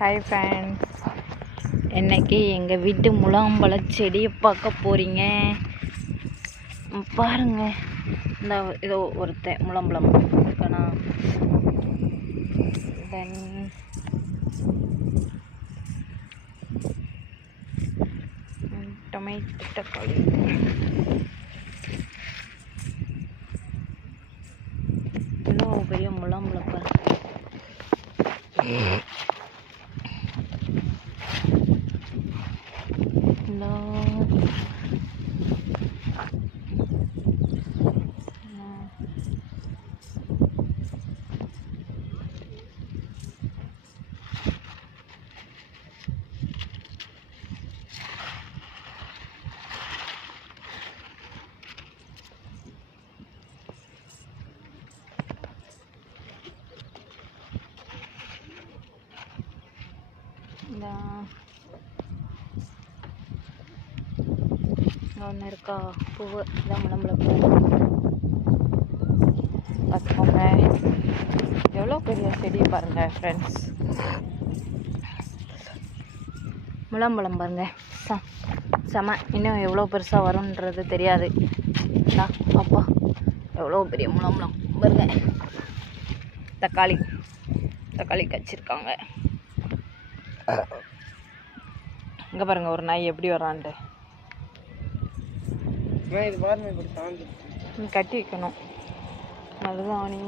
Hi friends, இன்னைக்கு எங்கள் வீட்டு முலாம்பழ செடியை பார்க்க போகிறீங்க. பாருங்க, இந்த ஏதோ ஒருத்தன் முலாம்பழம் இருக்கானா. தென் டொமேட்டோ, தக்காளி, இன்னும் பெரிய முலாம்பழம் பாருங்க. ஒன்று இருக்கா பூவு, இதான் முலாம்பழ பூ. பார்த்துக்கோங்க, எவ்வளோ பெரிய செடி பாருங்க ஃப்ரெண்ட்ஸ். முலாம்பழம் பாருங்க, செம. இன்னும் எவ்வளோ பெருசாக வரும்ன்றது தெரியாது. அப்பா, எவ்வளோ பெரிய முலாம்பழம் பாருங்க. தக்காளி கச்சிருக்காங்க. இங்கே பாருங்க, ஒரு நாய் எப்படி வரான்ட்டு. கட்டி வைக்கணும். அதுதான் நீ